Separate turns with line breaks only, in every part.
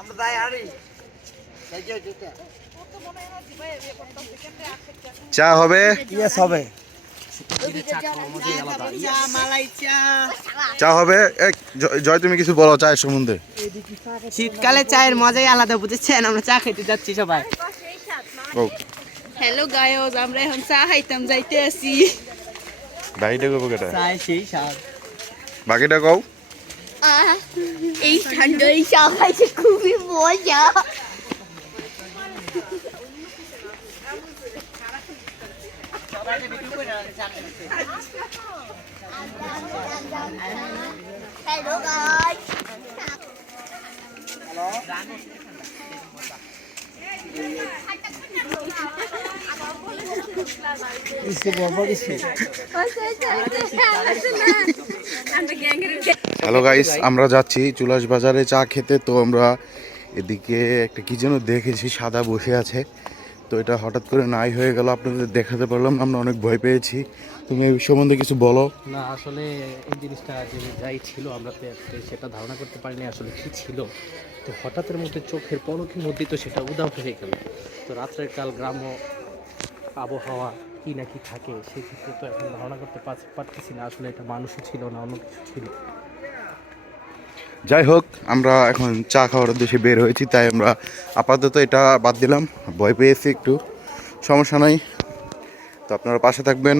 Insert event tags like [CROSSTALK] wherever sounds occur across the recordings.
আমরা যাই আরে।
চা হবে?
ইয়েস হবে। চা মালাই চা
চা হবে জয় তুমি কিছু বলো চায়ের সম্বন্ধে।
শীতকালে চায়ের মজাই আলাদা বুঝেছেন? আমরা চা খেতে যাচ্ছি সবাই।
হ্যালো গায়জ আমরা এখন চা খাইতাম যাইতে আসি।
বাকিটা কব কেটা
চায় সেই স্বাদ।
বাকিটা কও।
এই ঠান্ডায় চা খাইছে খুবই মজা। হ্যালো গাইস
হ্যালো ইসে বাবা ইসে
হ্যালো গাইস আমরা যাচ্ছি চুলাশ বাজারে চা খেতে। তো আমরা এদিকে একটা কি যেন দেখেছি, সাদা বসে আছে। তো এটা হঠাৎ করে নাই হয়ে গেল, আপনাদের দেখাতে পারলাম আমরা অনেক ভয় পেয়েছি। তুমি এই সম্বন্ধে কিছু বলো।
না, আসলে এই জিনিসটা যে যাই ছিল, আমরা সেটা ধারণা করতে পারিনি আসলে কি ছিল। তো হঠাৎের মধ্যে চোখের পলকের মধ্যেই তো সেটা উদাও হয়ে গেল। তো রাত্রের কাল গ্রাম্য আবহাওয়া কি না কি থাকে, সেক্ষেত্রে তো এখন ধারণা করতে পারতেছি না, আসলে এটা মানুষই ছিল না, অন্য কিছু ছিল।
যাই হোক, আমরা এখন চা খাওয়ার উদ্দেশ্যে বের হয়েছি, তাই আমরা আপাতত এটা বাদ দিলাম। ভয় পেয়েছি একটু, সমস্যা নাই। তো আপনারা পাশে থাকবেন।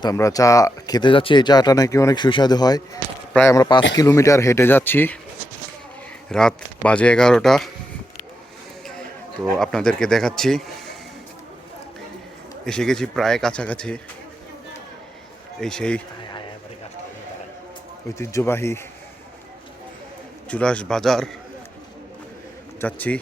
তো আমরা চা খেতে যাচ্ছি, এই চাটা নাকি অনেক সুস্বাদু হয়। প্রায় আমরা পাঁচ কিলোমিটার হেঁটে যাচ্ছি। রাত বাজে এগারোটা। তো আপনাদেরকে দেখাচ্ছি। এসে গেছি প্রায় কাছাকাছি। এই সেই ঐতিহ্যবাহী চুলাস বাজার। যাচ্ছি।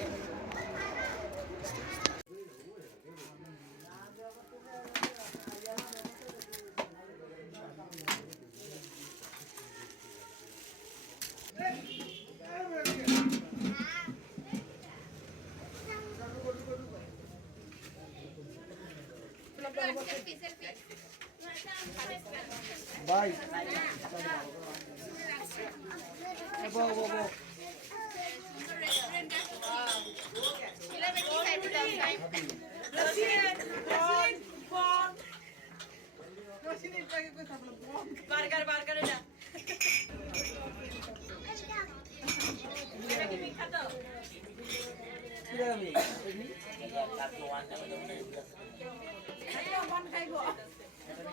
বাই বার্গার বার্গার এটা এটা কি বিখ্যাত কিরামি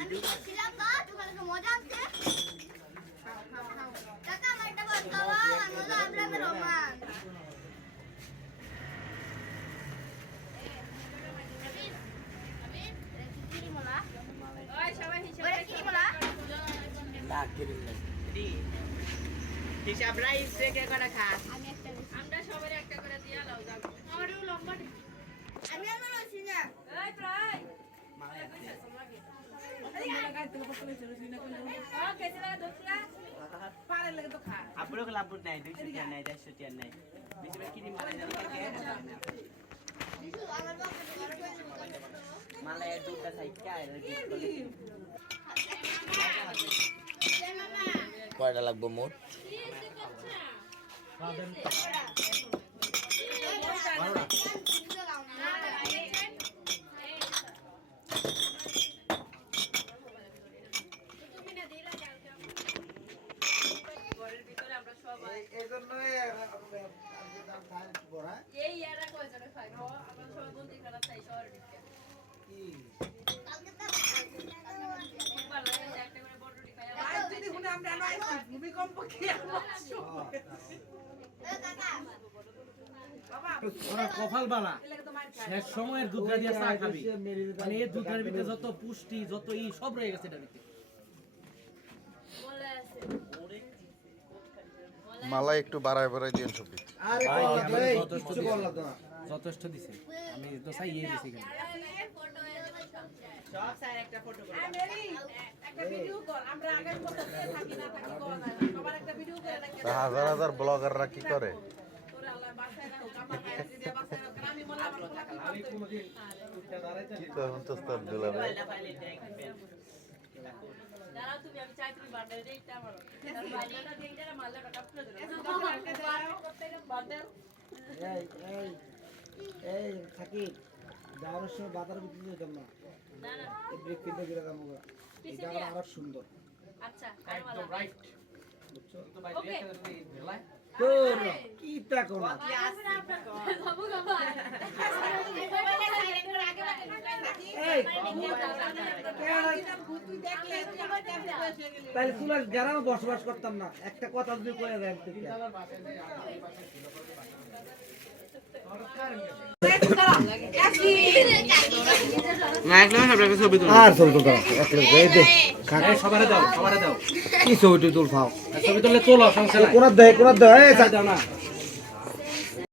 আমি বলছিলাম না তোমাদের মজা আছে কাকা আমার একটা বল বাবা আমার মজা আমরা রোমান
হিসাব রাইস রেখে কটা খাস
আমি আর বলছি না
আপুরও লাভ নাই দুইশো টিয়ার নাই দেড়শো টিয়ার নাই বেশিরভাগ কিনি মালাই জানি দুধটা আর
কয়টা লাগবে মোট
এই এরা কয়জনে খাই গো আমরা সবাই বন্দি খারাপ চাই শহরে ঢুকে
কালকে তো
ভালো লাগে একটা করে বড় রুটি খাই
ওরা কপাল বালা। শেষ সময়ের দুধ দিয়ে চা খাবি। মানে এই দুধের ভিতরে যত পুষ্টি যত ই সব রয়ে গেছে এটার ভিতরে।
বলে
মালাই একটু বাড়ায় বাড়ায় দিন সবজি
যথেষ্ট দিছে। আমি তো চাইয়ে দিছি
সব স্যার একটা ফটো করে
একটা ভিডিও কর আমরা আগের মতো না সবার একটা ভিডিও করে রাখি
হাজার হাজার ব্লগাররা কি করে?
মনে
এই এই এই থাকি যাওয়ার সময় বাজার বিক্রি যেতাম না ব্রেক কিনতে গেলে দাম জায়গাটা আরও সুন্দর।
আচ্ছা
একদম রাইট
কি [LAUGHS] তাহলে গ্রামে বসবাস করতাম না। একটা কথা যদি করে দেন
ছবি
আর চল তো দাও এই দে।
এই সবারে দাও
কি ছবি তুল ফাও
ছবি তুললে তোলো